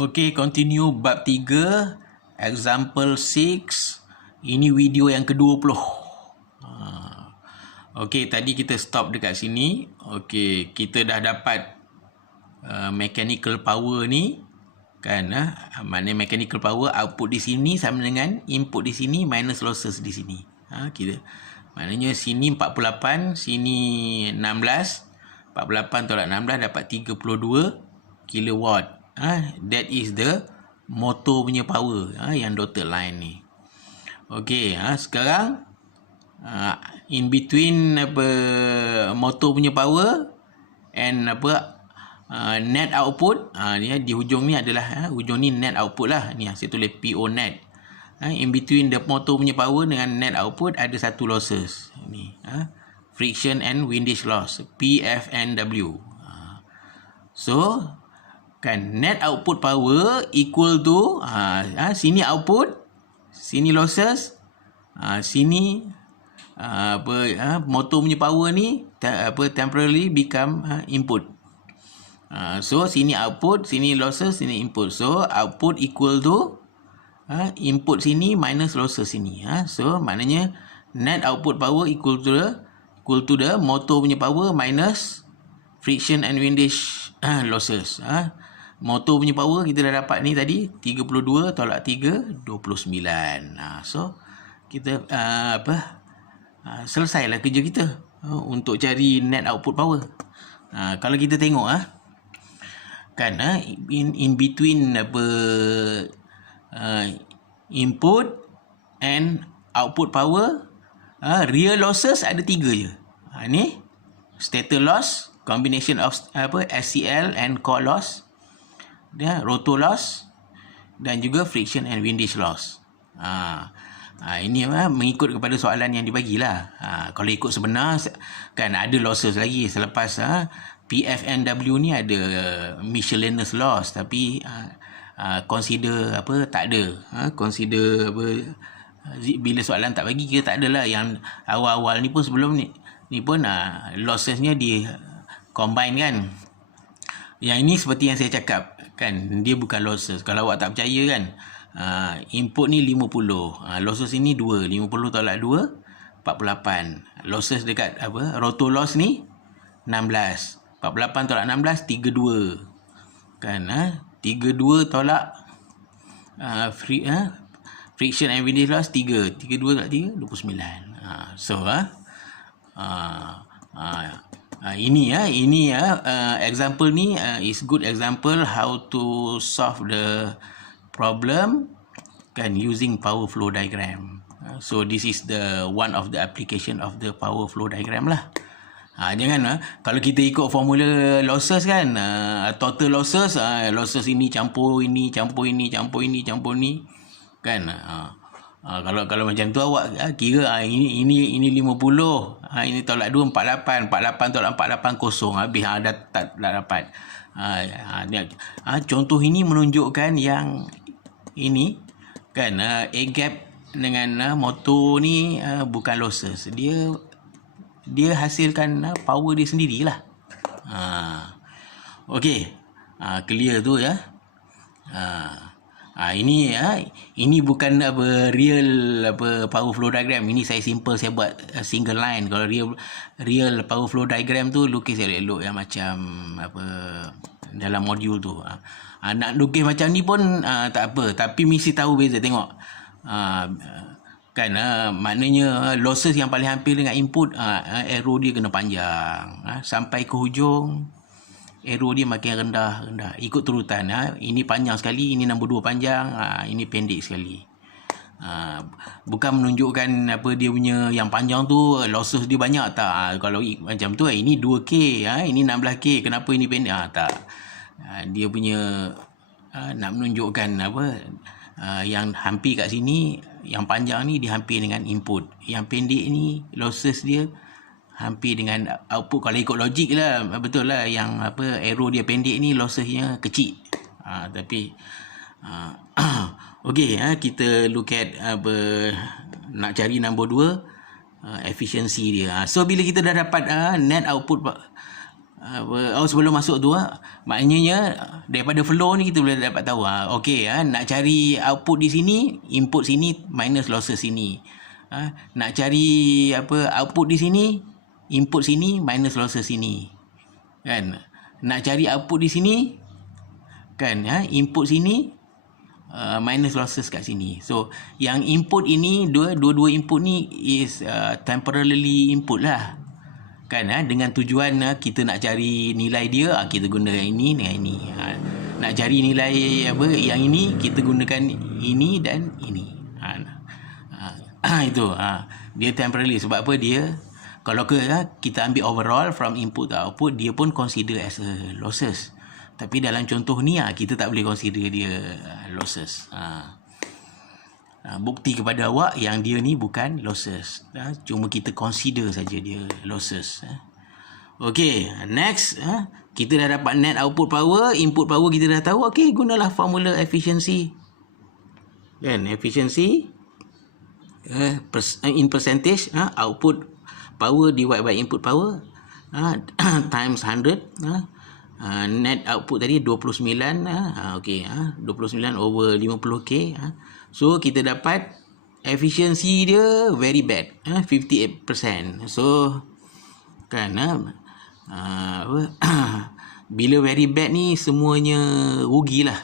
Okey, continue bab 3, example 6. Ini video yang ke-20. Okey, tadi kita stop dekat sini. Okey, kita dah dapat mechanical power ni. Kan, maknanya mechanical power output di sini sama dengan input di sini minus losses di sini. Kita maknanya sini 48, sini 16. 48 tolak 16 dapat 32 kilowatt. That is the motor punya power, yang dotted line ni. Okey, sekarang in between motor punya power and net output, di hujung ni adalah hujung ni net output lah. Ni saya tulis PO net. In between the motor punya power dengan net output ada satu losses ni, friction and windage loss, PFNW. So kan, net output power equal to sini output, sini losses, sini motor punya power ni temporarily become input. So sini output, sini losses, sini input. So output equal to input sini minus losses sini. So maknanya net output power equal to the motor punya power minus friction and windage losses. Motor punya power kita dah dapat ni tadi, 32 tolak 3, 29. So kita selesailah kerja kita untuk cari net output power. Kalau kita tengok kan, in between input and output power, real losses ada 3 je. Ni stator loss, combination of SCL and core loss, rotor loss, dan juga friction and windage loss. Ini mengikut kepada soalan yang dibagilah. Kalau ikut sebenar kan ada losses lagi selepas PFNW ni ada miscellaneous loss, tapi consider tak ada. Consider bila soalan tak bagi, kita tak adalah. Yang awal-awal ni pun sebelum ni pun lossesnya di combine kan. Yang ini seperti yang saya cakap kan, dia bukan losses. Kalau awak tak percaya kan, input ni 50, losses ini 2, 50 tolak 2, 48. Losses dekat rotor loss ni 16, 48 tolak 16, 32 kan. 32 tolak friction and windage loss 3, 32 tolak 3, 29. So ini example ni is good example how to solve the problem kan using power flow diagram. So this is the one of the application of the power flow diagram lah. Jangan kalau kita ikut formula losses kan, total losses, losses ini campur ini, campur ini, campur ini, campur ni kan. Kalau macam tu awak kira ini 50, ini tolak 2, 48, 48 tolak 48 kosong, habis dah tak dapat. Contoh ini menunjukkan yang ini kan, air gap dengan motor ni bukan losses, dia hasilkan power dia sendirilah. Okey, clear tu ya. Ini bukan real power flow diagram. Ini saya simple, saya buat single line. Kalau real power flow diagram tu lukis elok-elok yang macam dalam modul tu. Nak lukis macam ni pun tak apa, tapi mesti tahu beza. Tengok kan, maknanya losses yang paling hampir dengan input, arrow dia kena panjang, sampai ke hujung arrow dia makin rendah ikut turutan. Ini panjang sekali, ini nombor 2 panjang, ini pendek sekali. Bukan menunjukkan dia punya yang panjang tu losses dia banyak, tak. Kalau macam tu, ini 2K, ini 16K, kenapa ini pendek? Tak. Dia punya nak menunjukkan yang hampir kat sini, yang panjang ni dia hampir dengan input, yang pendek ni losses dia hampir dengan output. Kalau ikut logik lah, betul lah, yang arrow dia pendek ni lossesnya kecil. Tapi okey, kita look at nak cari nombor 2, efficiency dia. So bila kita dah dapat net output sebelum masuk tu maknanya daripada flow ni kita boleh dapat tahu okey nak cari output di sini, input sini minus losses sini. Nak cari output di sini, input sini minus losses sini. Kan? Nak cari output di sini kan input sini minus losses kat sini. So yang input ini dua-dua input ni is temporarily input lah. Kan dengan tujuan kita nak cari nilai dia, kita guna ini dengan ini. Nak cari nilai yang ini, kita gunakan ini dan ini. Itu dia temporarily. Sebab apa? Dia kalau kita ambil overall from input to output, dia pun consider as a losses. Tapi dalam contoh ni kita tak boleh consider dia losses. Bukti kepada awak yang dia ni bukan losses. Cuma kita consider saja dia losses. Okey, next kita dah dapat net output power, input power kita dah tahu. Okey, gunalah formula efficiency. Kan, efficiency in percentage output power divided by input power times 100. Net output tadi 29 okey 29 over 50k. So kita dapat efficiency dia very bad 58%. So kan bila very bad ni semuanya rugilah.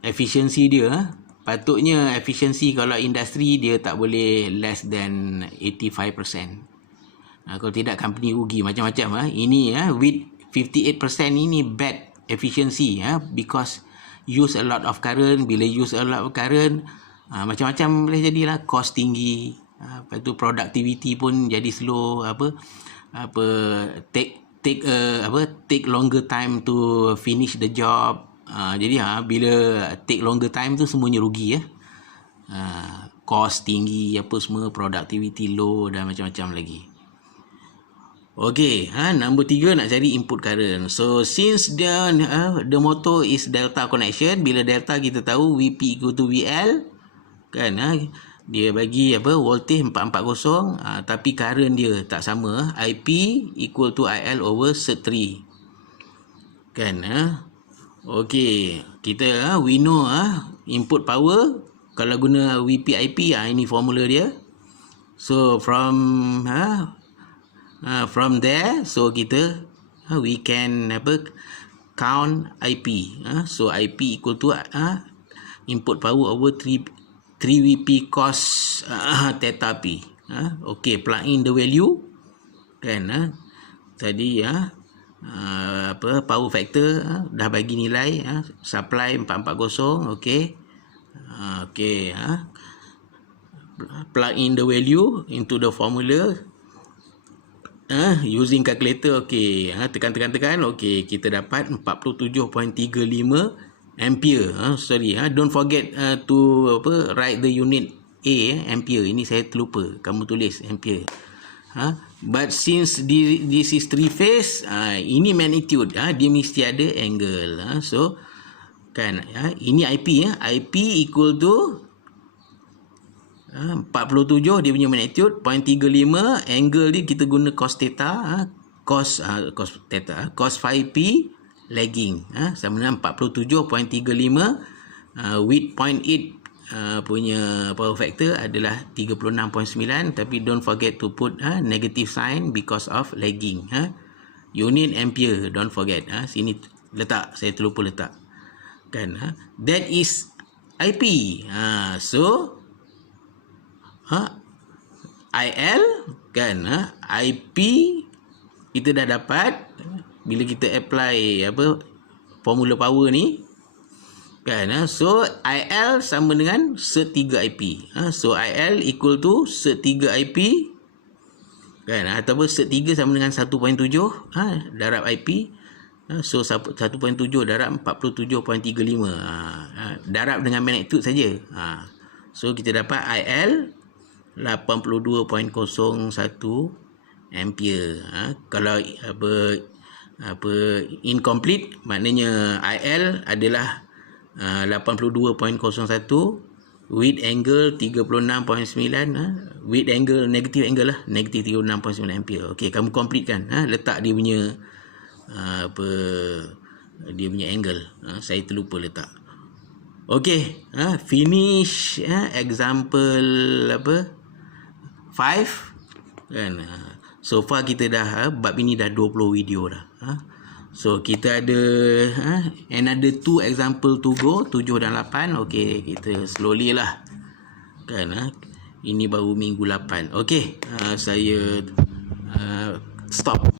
Efficiency dia patutnya efficiency kalau industri dia tak boleh less than 85%. Kalau tidak company rugi macam-macam. Ini with 58% ini bad efficiency because use a lot of current. Bila use a lot of current macam-macam boleh jadilah, cost tinggi. Lepas tu productivity pun jadi slow, take longer time to finish the job. Jadi bila take longer time tu semuanya rugi cost tinggi semua, productivity low dan macam-macam lagi. Okey, nombor 3 nak cari input current. So since the motor is delta connection, bila delta kita tahu VP equal to VL kan, dia bagi voltage 440, tapi current dia tak sama. IP equal to IL over set 3 kan. Okey, kita we know input power kalau guna VP IP, ini formula dia. So from there, so kita we can count IP. So IP equal to input power over 3 VP cos theta P. Okay, plug in the value kan. Tadi power factor dah bagi nilai supply 440. Okay. Okay, plug in the value into the formula using calculator. Okay, tekan. Okay, kita dapat 47.35 ampere. Sorry, don't forget to write the unit ampere. Ini saya terlupa, kamu tulis ampere. But since this is 3 phase, ini magnitude, dia mesti ada angle. So kan, ini IP. IP equal to 47 dia punya magnitude 0.35, angle dia kita guna cos theta, cos theta cos phi p lagging sama dengan 47.35 with 0.8 punya power factor adalah 36.9, tapi don't forget to put negative sign because of lagging. Unit ampere don't forget, sini letak, saya terlupa letak kan. That is IP. So IL kan, IP kita dah dapat bila kita apply formula power ni kan. So IL sama dengan set 3 IP. So IL equal to set 3 IP kan, ataupun set 3 sama dengan 1.7 darab IP. So 1.7 darab 47.35, darab dengan magnitude saja. So kita dapat IL 82.01 ampere. Kalau incomplete, maknanya IL adalah 82.01 with angle 36.9, with angle negative angle lah, negative 36.9 ampere. Okey, kamu completekan, letak dia punya dia punya angle. Saya terlupa letak. Okey, finish example 5 kan. So far kita dah bab ini dah 20 video dah. So kita ada another 2 example to go, 7 dan 8. Okey, kita slowly lah kan. Ini baru minggu 8. Okey, saya stop.